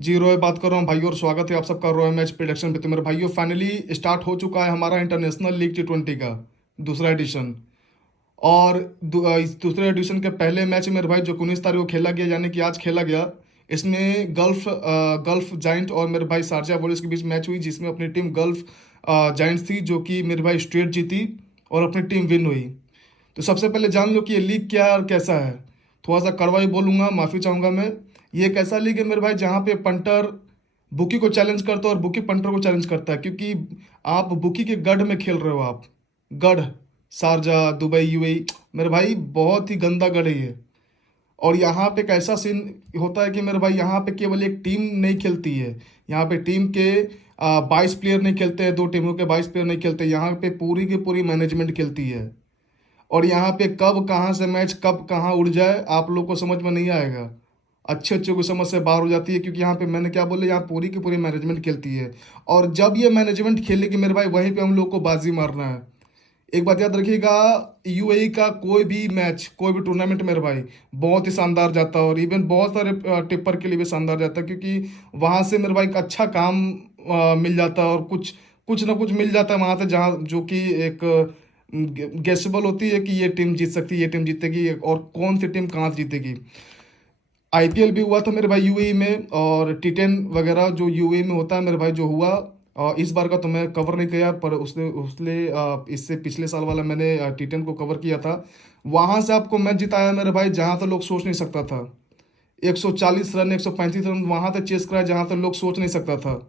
जी रोय बात कर रहा हूँ भाई और स्वागत है आप सबका रॉय मैच प्रेडिक्शन पे। तो मेरे भाइयों फाइनली स्टार्ट हो चुका है हमारा इंटरनेशनल लीग T20 का दूसरा एडिशन। और इस दूसरे एडिशन के पहले मैच मेरे भाई जो 19 तारीख को खेला गया यानी कि आज खेला गया। इसमें गल्फ जाइंट और मेरे भाई शारजा वॉरियर्स के बीच मैच हुई जिसमें अपनी टीम गल्फ जाइंट्स थी जो कि मेरे भाई स्ट्रेट जीती और अपनी टीम विन हुई। तो सबसे पहले जान लो कि ये लीग क्या और कैसा है। थोड़ा सा कड़वा ही बोलूंगा, माफी चाहूंगा मैं। ये एक ऐसा लीग है मेरे भाई जहाँ पे पंटर बुकी को चैलेंज करता है और बुकी पंटर को चैलेंज करता है, क्योंकि आप बुकी के गढ़ में खेल रहे हो। आप गढ़ शारजा दुबई यूएई, मेरे भाई बहुत ही गंदा गढ़ है ये। और यहाँ पे एक ऐसा सीन होता है कि मेरे भाई यहाँ पे केवल एक टीम नहीं खेलती है। यहाँ पे टीम के 22 प्लेयर नहीं खेलते हैं, दो टीमों के 22 प्लेयर नहीं खेलते। यहाँ पे पूरी की पूरी मैनेजमेंट खेलती है। और यहाँ पे कब कहाँ से मैच कब कहाँ उड़ जाए आप लोग को समझ में नहीं आएगा। अच्छे अच्छे को समझ से बाहर हो जाती है, क्योंकि यहाँ पे मैंने क्या बोले, यहाँ पूरी की पूरी मैनेजमेंट खेलती है। और जब ये मैनेजमेंट खेलेगी मेरे भाई वहीं पे हम लोग को बाजी मारना है। एक बात याद रखिएगा, यूएई का कोई भी मैच कोई भी टूर्नामेंट मेरे भाई बहुत ही शानदार जाता है। और इवन बहुत सारे टिप्पर के लिए भी शानदार जाता है, क्योंकि वहां से मेरे भाई एक अच्छा काम मिल जाता है और कुछ कुछ ना कुछ मिल जाता है वहां से, जहाँ जो कि एक गेसेबल होती है कि ये टीम जीत सकती है, ये टीम जीतेगी और कौन सी टीम कहाँ से जीतेगी। आईपीएल भी हुआ था मेरे भाई यूएई में, और T10 वगैरह जो यूएई में होता है मेरे भाई जो हुआ। इस बार का तो मैं कवर नहीं किया, पर उसने उसने इससे पिछले साल वाला मैंने T10 को कवर किया था। वहां से आपको मैच जिताया मेरे भाई जहां तो लोग सोच नहीं सकता था। 140 रन 135 रन वहां तक चेस कराया जहां तक लोग सोच नहीं सकता था।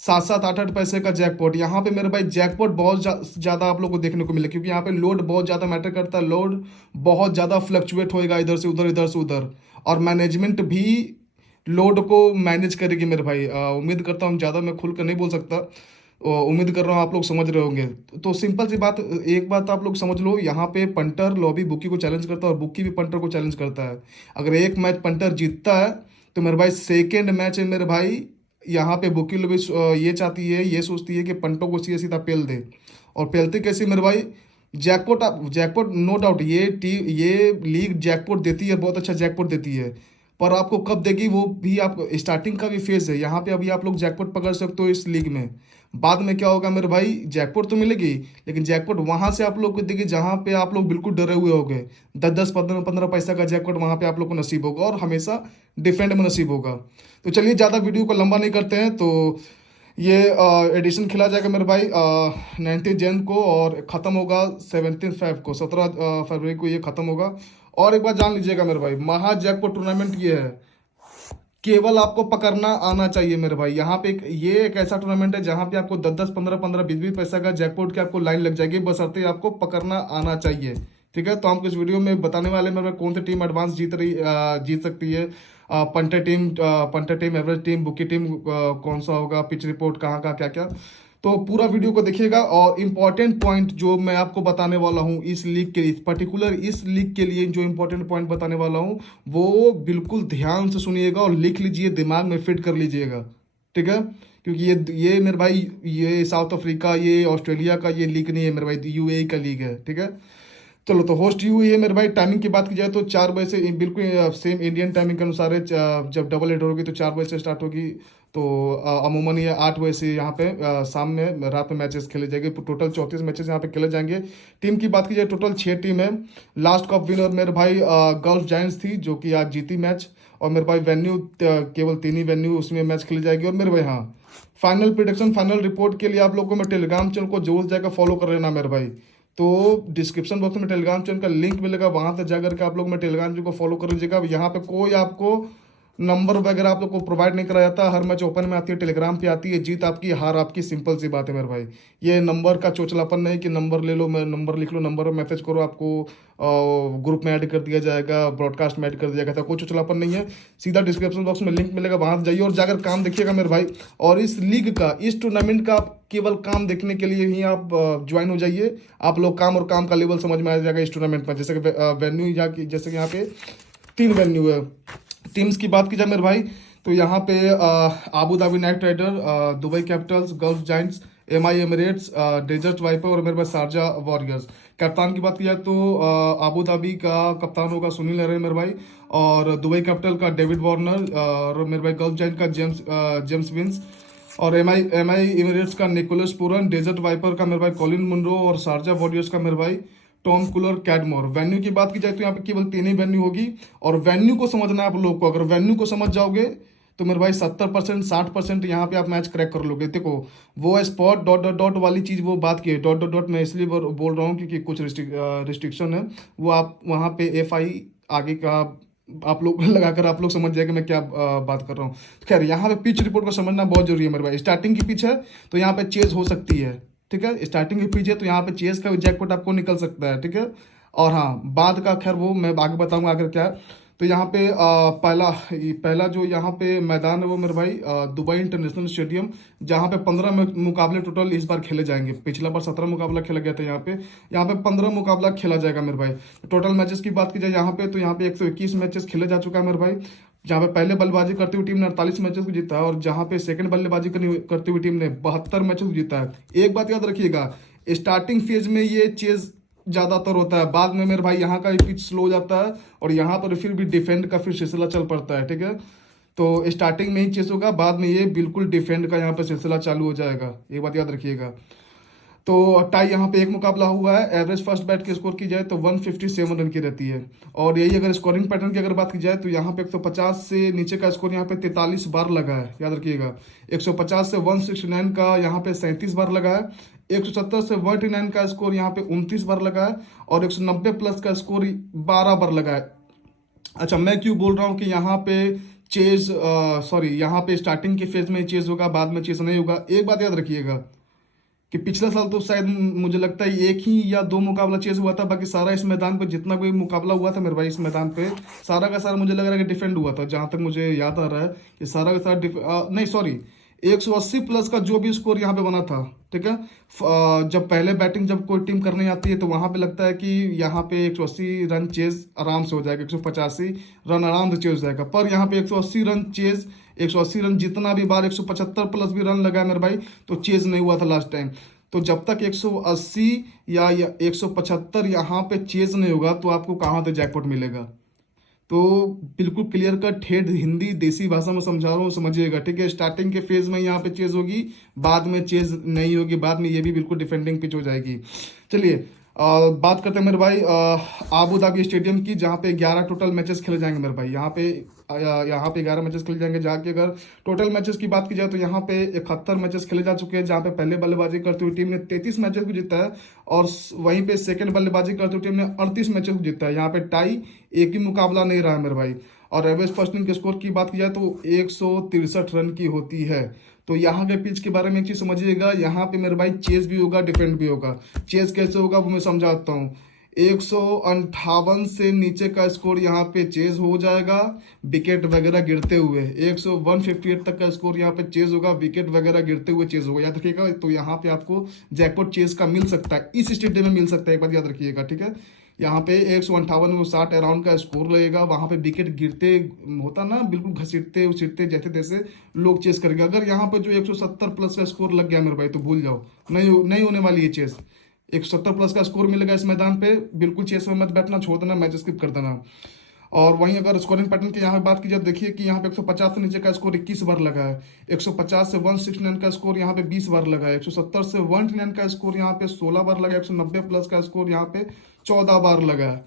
7-7 8-8 पैसे का जैकपॉट यहाँ पे मेरे भाई जैकपॉट बहुत ज्यादा आप लोग को देखने को मिले, क्योंकि यहाँ पे लोड बहुत ज्यादा मैटर करता है। लोड बहुत ज्यादा फ्लक्चुएट होएगा इधर से उधर। और मैनेजमेंट भी लोड को मैनेज करेगी मेरे भाई। उम्मीद करता हूँ ज़्यादा मैं खुल कर नहीं बोल सकता। उम्मीद कर रहा हूँ आप लोग समझ रहे होंगे। तो सिंपल सी बात, एक बात आप लोग समझ लो, यहाँ पे पंटर लॉबी बुकी को चैलेंज करता है और बुकी भी पंटर को चैलेंज करता है। अगर एक मैच पंटर जीतता है तो मेरे भाई सेकेंड मैच है मेरे भाई, यहाँ पे बुकी लॉबी ये चाहती है, ये सोचती है कि पंटों को सीधा सीधा पेल दे। और पेलते कैसे मेरे भाई, जैकपॉट जैकपॉट नो डाउट ये लीग जैकपॉट देती है, बहुत अच्छा जैकपॉट देती है। पर आपको कब देगी वो भी आप, स्टार्टिंग का भी फेज है यहाँ पे। अभी आप लोग जैकपॉट पकड़ सकते हो इस लीग में। बाद में क्या होगा मेरे भाई, जैकपॉट तो मिलेगी लेकिन जैकपॉट वहां से आप लोग को देगी जहां पे आप लोग बिल्कुल डरे हुए होगे। 10-10 15-15 पैसा का जैकपॉट वहां पे आप लोग को नसीब होगा और हमेशा डिफेंड में नसीब होगा। तो चलिए ज़्यादा वीडियो को लंबा नहीं करते हैं। तो ये एडिशन खेला जाएगा मेरे भाई 19 जन को और ख़त्म होगा 17 फेब को, 17 फरवरी को ये ख़त्म होगा। और एक बात जान लीजिएगा मेरे भाई, महा जैकपॉट टूर्नामेंट ये है, केवल आपको पकड़ना आना चाहिए मेरे भाई। यहाँ पे ये एक ऐसा टूर्नामेंट है जहाँ पे आपको 10-10 15-15 20-20 पैसा का जैकपॉट की आपको लाइन लग जाएगी, बशर्ते आपको पकड़ना आना चाहिए। ठीक है, तो हम इस वीडियो में बताने वाले हैं मेरे भाई कौन सी टीम एडवांस जीत सकती है। Punter team, average team, bookie team, कौन सा होगा, पिच रिपोर्ट कहाँ का क्या क्या। तो पूरा वीडियो को देखिएगा। और इम्पोर्टेंट पॉइंट जो मैं आपको बताने वाला हूँ इस लीग के लिए, पर्टिकुलर इस लीग के लिए जो इम्पोर्टेंट पॉइंट बताने वाला हूँ वो बिल्कुल ध्यान से सुनिएगा और लिख लीजिए, दिमाग में फिट कर लीजिएगा। ठीक है, क्योंकि ये मेरे भाई, ये साउथ अफ्रीका, ये ऑस्ट्रेलिया का ये लीग नहीं है मेरे भाई, यूएई का लीग है। ठीक है, चलो तो होस्ट यू ही है मेरे भाई। टाइमिंग की बात की जाए तो 4 बजे से, बिल्कुल सेम इंडियन टाइमिंग के अनुसार है। जब डबल हेडर होगी तो 4 बजे से स्टार्ट होगी। तो अमूमन ये 8 बजे से यहाँ पे शाम में रात में मैचेस खेले जाएंगे। टोटल 34 मैचेस यहाँ पे खेले जाएंगे। टीम की बात की जाए टोटल 6 टीम है। लास्ट कप विनर मेरे भाई गल्फ जायंट्स थी जो कि आज जीती मैच। और मेरे भाई वेन्यू केवल 3 ही वेन्यू उसमें मैच खेले जाएगी। और मेरे भाई हाँ, फाइनल प्रिडिक्शन फाइनल रिपोर्ट के लिए आप लोगों को मैं टेलीग्राम चैनल को जरूर जाकर फॉलो कर लेना मेरे भाई। तो डिस्क्रिप्शन बॉक्स में टेलीग्राम चैनल का लिंक मिलेगा, वहां तक जाकर के आप लोग में टेलीग्राम चैनल को फॉलो कर लीजिएगा। यहाँ पे कोई आपको नंबर वगैरह आप लोग को प्रोवाइड नहीं कराया जाता। हर मैच ओपन में आती है, टेलीग्राम पे आती है। जीत आपकी हार आपकी, सिंपल सी बात है मेरे भाई। ये नंबर का चोचलापन नहीं कि नंबर ले लो, मैं नंबर लिख लो, नंबर में मैसेज करो, आपको ग्रुप में ऐड कर दिया जाएगा, ब्रॉडकास्ट में ऐड कर दिया जाएगा। कोई चोचलापन नहीं है। सीधा डिस्क्रिप्शन बॉक्स में लिंक मिलेगा, वहां से जाइए और जाकर काम देखिएगा मेरे भाई। और इस लीग का, इस टूर्नामेंट का आप केवल काम देखने के लिए ही आप ज्वाइन हो जाइए। आप लोग काम और काम का लेवल समझ में आ जाएगा इस टूर्नामेंट में। जैसे कि वेन्यू जैसे कि यहाँ पे 3 वेन्यू है। टीम्स की बात की जाए मेरे भाई तो यहाँ पे Abu Dhabi Knight Rider, Dubai Capitals, Gulf Giants, MI Emirates, desert viper और मेरे पास शारजा वॉरियर्स। कप्तान की बात की जाए तो अबू धाबी का कप्तान होगा सुनील नरेन मेरे भाई, और दुबई कैपिटल का डेविड वार्नर, और मेरे भाई गल्फ जाइंट का जेम्स विंस, और एम आई इमिरेट्स का निकोलस पूरन, डेजर्ट वाइपर का मेरे भाई कॉलिन मुनरो, और शारजा वॉरियर्स का मेरे भाई टॉम कूलर कैडमोर। वेन्यू की बात की जाए तो यहाँ पे केवल 3 ही वेन्यू होगी, और वेन्यू को समझना है आप लोग को। अगर वेन्यू को समझ जाओगे तो मेरे भाई 70% 60% यहाँ पे आप मैच क्रैक कर लोगे। देखो वो स्पॉट डॉट डॉट डॉट वाली चीज़ वो बात की है, डॉट डॉट डॉट मैं इसलिए बोल रहा हूँ क्योंकि कुछ रिस्ट्रिक्शन है, वो आप वहाँ पे FI आगे का आप लोग लगाकर आप लोग समझ जाएंगे मैं क्या बात कर रहा हूँ। तो खैर यहाँ पे पिच रिपोर्ट को समझना बहुत जरूरी है मेरे भाई। स्टार्टिंग की पिच है तो यहाँ पे चेज हो सकती है, ठीक है। स्टार्टिंग की पिच है तो यहाँ पे चेज का जैकपॉट आपको निकल सकता है, ठीक है। और हाँ, बाद का खैर वो मैं आगे बताऊंगा आगे क्या है। तो यहाँ पे पहला जो यहाँ पे मैदान है वो मेरे भाई दुबई इंटरनेशनल स्टेडियम, जहाँ पे 15 मुकाबले टोटल इस बार खेले जाएंगे। पिछला बार 17 मुकाबला खेला गया था, यहाँ पे 15 मुकाबला खेला जाएगा मेरे भाई। टोटल मैचेस की बात की जाए यहाँ पे तो यहाँ पे 121 मैचेस खेले जा चुका है मेरे भाई। जहाँ पे पहले बल्लेबाजी करती हुई टीम ने 48 मैचेस को जीता है, और जहाँ पे सेकंड बल्लेबाजी करती हुई टीम ने 72 मैचेस को जीता है। एक बात याद रखिएगा, स्टार्टिंग फेज में ये चेज ज्यादातर होता है, बाद में मेरे भाई यहाँ का पिच स्लो हो जाता है, और यहाँ पर फिर भी डिफेंड का फिर सिलसिला चल पड़ता है, ठीक है। तो स्टार्टिंग में ही चेस होगा, बाद में ये बिल्कुल डिफेंड का यहाँ पे सिलसिला चालू हो जाएगा, ये बात याद रखिएगा। तो टाई यहाँ पे एक मुकाबला हुआ है। एवरेज फर्स्ट बैट की स्कोर की जाए तो 157 रन की रहती है, और यही अगर स्कोरिंग पैटर्न की अगर बात की जाए तो यहाँ पे 150 से नीचे का स्कोर यहाँ पे 43 बार लगा है, याद रखिएगा। 150 से 169 का यहाँ पे 37 बार लगा है, 170 से 189 का स्कोर यहाँ पे 29 बार लगा है, और 190 प्लस का स्कोर 12 बार लगा है। अच्छा, मैं क्यों बोल रहा हूँ कि यहाँ पे चेज सॉरी यहाँ पे स्टार्टिंग के फेज में चेज होगा, बाद में चेज नहीं होगा। एक बात याद रखिएगा कि पिछले साल तो शायद मुझे लगता है एक ही या 2 मुकाबला चेज हुआ था, बाकी सारा इस मैदान पे जितना भी मुकाबला हुआ था मेरे भाई इस मैदान पे सारा का सारा मुझे लग रहा है कि डिफेंड हुआ था, जहां तक मुझे याद आ रहा है कि सारा का सारा नहीं सॉरी 180 प्लस का जो भी स्कोर यहाँ पे बना था, ठीक है। जब पहले बैटिंग जब कोई टीम करने आती है तो वहां पे लगता है कि यहाँ पे 180 रन चेज आराम से हो जाएगा, 185 रन आराम से चेज हो जाएगा, पर यहाँ पे 180 रन चेज 180 रन जितना भी बार 175 प्लस भी रन लगाए मेरे भाई तो चेज नहीं हुआ था लास्ट टाइम। तो जब तक 180 या 175 यहाँ पे चेज नहीं होगा तो आपको कहाँ से जैकपॉट मिलेगा। तो बिल्कुल क्लियर कट ठेठ हिंदी देसी भाषा में समझा रहा हूँ, समझिएगा, ठीक है। स्टार्टिंग के फेज में यहाँ पे चेज होगी, बाद में चेज नहीं होगी, बाद में ये भी बिल्कुल डिफेंडिंग पिच हो जाएगी। चलिए बात करते हैं मेरे भाई आबू धाबी स्टेडियम की, जहाँ पे 11 टोटल मैचेस खेले जाएंगे मेरे भाई। यहाँ पे 11 मैचेस खेले जाएंगे, जहाँ की अगर टोटल मैचेस की बात की जाए तो यहाँ पे 71 मैचेस खेले जा चुके हैं, जहाँ पे पहले बल्लेबाजी करती हुई टीम ने 33 मैचेस को जीता है, और वहीं पे सेकंड बल्लेबाजी करती हुई टीम ने 38 मैचेस को जीता है। यहाँ पे टाई एक ही मुकाबला नहीं रहा है मेरे भाई। और एवरेज फर्स्ट इनिंग के स्कोर की बात की जाए तो 163 रन की होती है। तो यहाँ के पिच के बारे में एक चीज समझिएगा, यहाँ पे मेरे भाई चेज भी होगा डिफेंड भी होगा। चेज कैसे होगा वो मैं समझाता हूँ। 158 से नीचे का स्कोर यहाँ पे चेज हो जाएगा विकेट वगैरह गिरते हुए, 158 तक का स्कोर यहाँ पे चेज होगा विकेट वगैरह गिरते हुए चेज होगा, याद रखिएगा। तो यहाँ पे आपको जैकपॉट चेज का मिल सकता है, इस स्टेडियम में मिल सकता है, एक बात याद रखिएगा, ठीक है। यहाँ पे 158 60 अराउंड का स्कोर लगेगा, वहां पे विकेट गिरते होता ना, बिल्कुल घसीटते उछीटते जैसे तैसे लोग चेस करेंगे। अगर यहाँ पे जो 170 प्लस का स्कोर लग गया मेरे भाई तो भूल जाओ, नहीं होने वाली है चेस। 170 प्लस का स्कोर मिलेगा इस मैदान पे, बिल्कुल चेस में मत बैठना, छोड़ देना, मैच स्किप कर देना। और वहीं अगर स्कोरिंग पैटर्न की यहाँ बात की जाए, देखिए कि यहाँ पे 150 से नीचे का स्कोर 21 बार लगा है, 150 से 169 का स्कोर यहाँ पे 20 बार लगा है, 170 से 189 का स्कोर यहाँ पे 16 बार लगा है, 190 प्लस का स्कोर यहाँ पे 14 बार लगा है।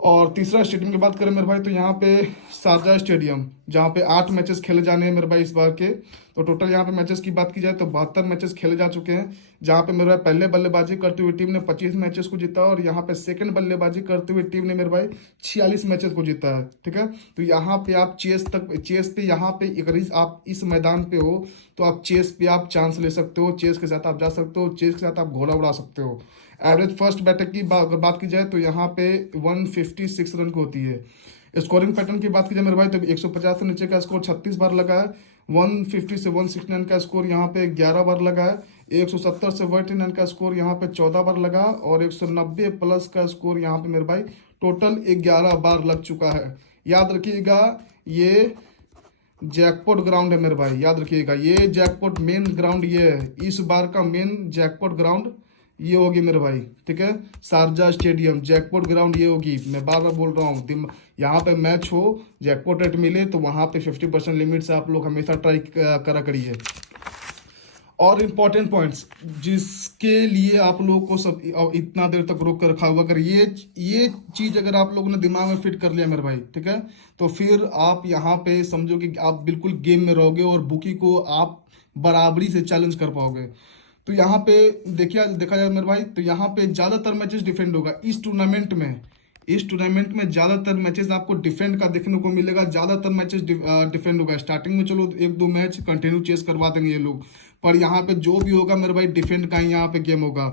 और तीसरा स्टेडियम की बात करें मेरे भाई तो यहाँ पे शारजा स्टेडियम, जहाँ पे 8 मैचेस खेले जाने हैं मेरे भाई इस बार के। तो टोटल यहाँ पे मैचेस की बात की जाए तो 72 मैचेस खेले जा चुके हैं, जहाँ पे मेरे भाई पहले बल्लेबाजी करती हुई टीम ने 25 मैचेस को जीता, और यहाँ पे सेकंड बल्लेबाजी करती हुई टीम ने मेरे भाई 46 मैचेस को जीता है, ठीक है। तो यहाँ पे आप चेस पे यहाँ पे अगर आप इस मैदान पे हो तो आप चेस पे आप चांस ले सकते हो, चेस के साथ आप जा सकते हो, चेस के साथ आप घोड़ा उड़ा सकते हो। एवरेज फर्स्ट बैटर की अगर बात की जाए तो यहाँ पे 156 रन की होती है। स्कोरिंग पैटर्न की बात की जाए मेरे भाई तो 150 से नीचे का स्कोर 36 बार लगा है, 150 से 169 का स्कोर यहाँ पे 11 बार लगा है, 170 से 189 का स्कोर यहाँ पे 14 बार लगा, और 190 प्लस का स्कोर यहाँ पे मेरे भाई टोटल 11 बार लग चुका है। याद रखिएगा, ये जैकपॉट ग्राउंड है मेरे भाई, याद रखिएगा। ये जैकपॉट मेन ग्राउंड ये है, इस बार का मेन जैकपॉट ग्राउंड ये होगी मेरे भाई, ठीक है। शारजा स्टेडियम जैकपॉट ग्राउंड ये होगी। मैं बार बार बोल रहा हूँ, यहाँ पे मैच हो, जैकपॉट रेट मिले तो वहाँ पे 50% लिमिट से आप लोग हमेशा ट्राई करा करिए। और इम्पॉर्टेंट पॉइंट्स जिसके लिए आप लोगों को सब इतना देर तक रोक कर रखा हुआ, अगर ये चीज अगर आप लोगों ने दिमाग में फिट कर लिया मेरे भाई, ठीक है, तो फिर आप यहाँ पे समझो कि आप बिल्कुल गेम में रहोगे और बुकी को आप बराबरी से चैलेंज कर पाओगे। तो यहाँ पे देखा जाए मेरे भाई, तो यहाँ पे ज्यादातर मैचेस डिफेंड होगा इस टूर्नामेंट में। इस टूर्नामेंट में ज्यादातर मैचेस आपको डिफेंड का देखने को मिलेगा, ज्यादातर मैचेस डिफेंड होगा। स्टार्टिंग में चलो एक दो मैच कंटिन्यू चेस करवा देंगे ये लोग, पर यहाँ पे जो भी होगा मेरे भाई डिफेंड का ही यहाँ पे गेम होगा।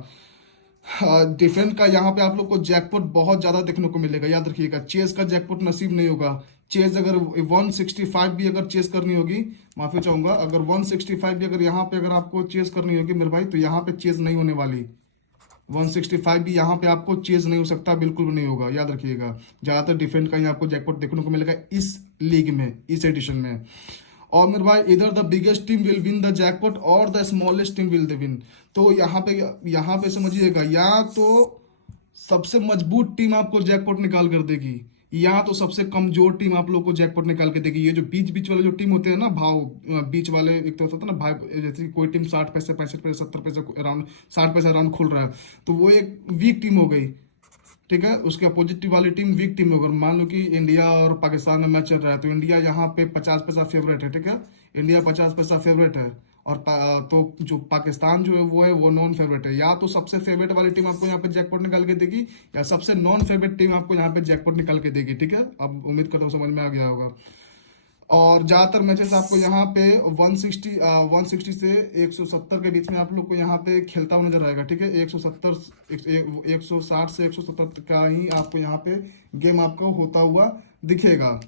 डिफेंड का यहाँ पे आप लोग को जैकपॉट बहुत ज्यादा देखने को मिलेगा, याद रखिएगा। चेस का जैकपॉट नसीब नहीं होगा। चेस अगर 165 भी अगर चेस करनी होगी, माफी चाहूंगा, अगर 165 भी अगर यहाँ पे अगर आपको चेस करनी होगी मेरे भाई, तो यहाँ पे चेस नहीं होने वाली। 165 भी यहाँ पे आपको चेज नहीं हो सकता, बिल्कुल भी नहीं होगा, याद रखिएगा। ज्यादातर डिफेंड का ही आपको जैकपॉट देखने को मिलेगा इस लीग में, इस एडिशन में। और मेरे भाई इधर the biggest team will win the jackpot और the smallest team will the win. तो यहाँ पे समझिएगा, या तो सबसे मजबूत टीम आपको जैकपॉट निकाल कर देगी, या तो सबसे कमजोर टीम आप लोग को जैकपॉट निकाल के देगी। ये जो बीच बीच वाले जो टीम होते हैं ना, बीच वाले, एक तो होता है ना भाई, जैसे कोई टीम 60 पैसे 65 पैसे 70 पैसे अराउंड 60 पैसे अराउंड खुल रहा है, तो वो एक वीक टीम हो गई, ठीक है। उसके अपोजिट वाली टीम वीक टीम होगी। मान लो कि इंडिया और पाकिस्तान में मैच चल रहा है, तो इंडिया यहाँ पे 50 पैसा फेवरेट है, ठीक है। इंडिया 50 पैसा फेवरेट है, और तो जो पाकिस्तान जो है वो नॉन फेवरेट है। या तो सबसे फेवरेट वाली टीम आपको यहाँ पे जैकपॉट निकाल के देगी, या सबसे नॉन फेवरेट टीम आपको यहाँ पे जैकपॉट निकाल के देगी, ठीक है। अब उम्मीद करता हूँ समझ में आ गया होगा। और ज्यादातर मैचेस आपको यहाँ पे 160 से 170 के बीच में आप लोग को यहाँ पे खेलता हुआ नजर आएगा, ठीक है। 160 से 170 का ही आपको यहाँ पे गेम आपको होता हुआ दिखेगा।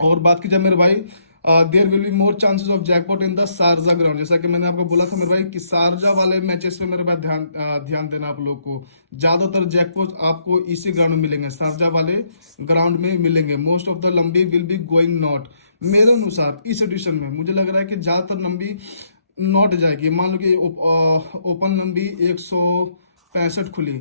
और बात की जाए मेरे भाई, there will be more chances of jackpot in the Sharjah ground. जैसा कि मैंने आपको बोला था मेरे भाई कि शारजा वाले मैचेस पे मेरे भाई ध्यान देना आप लोग को। ज्यादातर जैकपॉट आपको इसी ग्राउंड में मिलेंगे, शारजा वाले ग्राउंड में मिलेंगे। मोस्ट ऑफ द लंबी विल बी गोइंग नॉट। मेरे अनुसार इस एडिशन में मुझे लग रहा है कि ज्यादातर लंबी नॉट जाएगी। मान लो कि ओपन लंबी 165 खुली,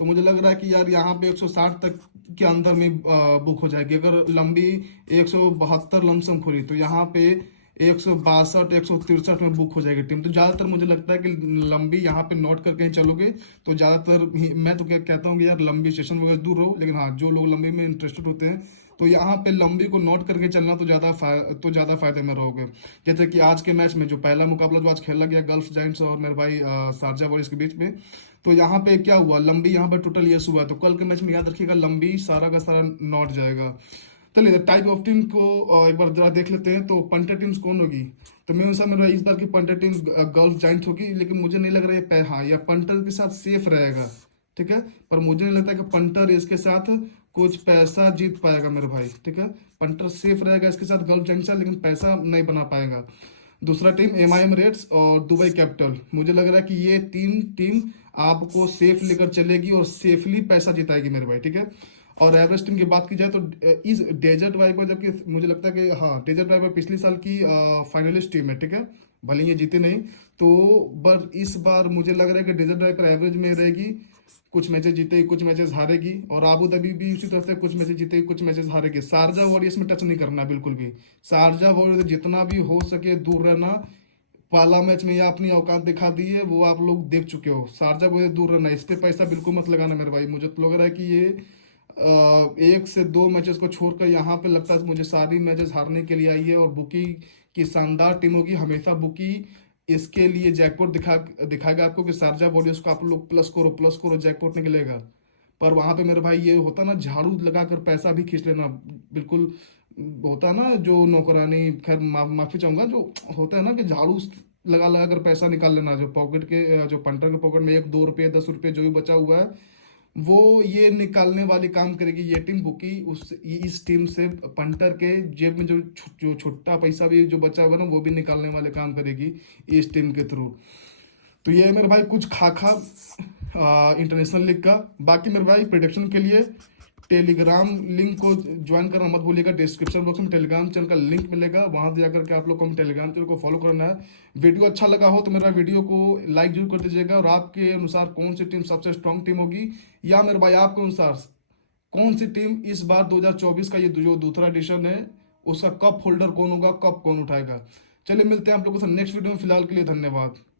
तो मुझे लग रहा है कि यार यहाँ पे 160 तक के अंदर में बुक हो जाएगी। अगर लंबी 172 लमसम खुली, तो यहाँ पे 162 163 में बुक हो जाएगी टीम। तो ज्यादातर मुझे लगता है कि लंबी यहाँ पे नोट करके ही चलोगे तो ज्यादातर मैं तो क्या कहता हूँ कि यार लंबी स्टेशन वगैरह दूर रहो, लेकिन हाँ जो लोग लंबी में इंटरेस्टेड होते हैं तो यहाँ पे लंबी को नोट करके चलना तो ज्यादा फायदे में रहोगे। जैसे कि आज के मैच में जो पहला मुकाबला जो आज खेला गया गल्फ जायंट्स और मेरे भाई शारजा वॉरियर्स के बीच में, तो यहाँ पे क्या हुआ, लंबी यहाँ पर टोटल यस हुआ। तो कल के मैच में याद रखिएगा लंबी सारा का सारा नॉट जाएगा। चलिए टाइप ऑफ टीम को एक बार जरा देख लेते हैं। तो पंटर टीम्स कौन होगी, तो मेरे अनुसार मेरा इस बार की पंटर टीम गल्फ जायंट्स होगी, लेकिन मुझे नहीं लग रहा है हाँ या पंटर के साथ सेफ रहेगा, ठीक है। पर मुझे नहीं लगता कि पंटर इसके साथ कुछ पैसा जीत पाएगा मेरे भाई, ठीक है। पंटर सेफ रहेगा इसके साथ गल्फ जायंट्स, लेकिन पैसा नहीं बना पाएगा। दूसरा टीम MIM रेड्स और दुबई कैपिटल। मुझे लग रहा है कि ये तीन टीम आपको सेफ लेकर चलेगी और सेफली पैसा जिताएगी मेरे भाई, ठीक है। और एवरेज टीम की बात की जाए तो इस डेजर्ट वाइपर, जबकि मुझे लगता है कि हाँ डेजर्ट वाइपर पिछले साल की फाइनलिस्ट टीम है, ठीक है, भले ये जीते नहीं तो, पर इस बार मुझे लग रहा है कि डेजर्ट वाइपर एवरेज में रहेगी, कुछ मैचेस जीतेगी कुछ मैचेस हारेगी। और आबू धाबी भी उसी तरह से कुछ मैचेस जीतेगी कुछ मैचेस हारेगी। शारजा वॉरियर्स में टच नहीं करना बिल्कुल भी। शारजा वॉरियर्स जितना भी हो सके दूर रहना। पहला मैच में ये अपनी औकात दिखा दी है, वो आप लोग देख चुके हो। शारजा वॉरियर्स दूर रहना, इस पे पैसा बिल्कुल मत लगाना मेरे भाई। मुझे तो लग रहा है कि ये 1 से 2 मैचेस को छोड़कर यहाँ पे लगता है मुझे सारी मैचेस हारने के लिए आई है। और बुकी की शानदार टीम होगी, हमेशा बुकी इसके लिए जैकपॉट दिखाएगा आपको कि शारजा वॉरियर्स को आप लोग प्लस करो जैकपॉट निकलेगा। पर वहां पे मेरे भाई ये होता ना, झाड़ू लगाकर पैसा भी खींच लेना, बिल्कुल होता है ना जो नौकरानी, खैर माफी चाहूंगा, जो होता है ना कि झाड़ू लगा कर पैसा निकाल लेना, जो पॉकेट के जो पंटर के पॉकेट में 1-2 रुपये 10 रुपये जो भी बचा हुआ है वो ये निकालने वाली काम करेगी ये टीम बुकी। इस टीम से पंटर के जेब में जो छोटा पैसा भी जो बचा हुआ ना वो भी निकालने वाले काम करेगी इस टीम के थ्रू। तो ये है मेरे भाई कुछ खाखा इंटरनेशनल लीग का। बाकी मेरे भाई प्रिडिक्शन के लिए टेलीग्राम लिंक को ज्वाइन करना मत भूलिएगा। डिस्क्रिप्शन बॉक्स में टेलीग्राम चैनल का लिंक मिलेगा, वहां से जाकर के आप लोग को टेलीग्राम चैनल को फॉलो करना है। वीडियो अच्छा लगा हो तो मेरा वीडियो को लाइक जरूर कर दीजिएगा। और आपके अनुसार कौन सी टीम सबसे स्ट्रांग टीम होगी, या मेरे भाई आपके अनुसार कौन सी टीम इस बार 2024 का ये जो दूसरा एडिशन है उसका कप होल्डर कौन होगा, कप कौन उठाएगा। चलिए मिलते हैं आप लोगों से नेक्स्ट वीडियो में, फिलहाल के लिए धन्यवाद।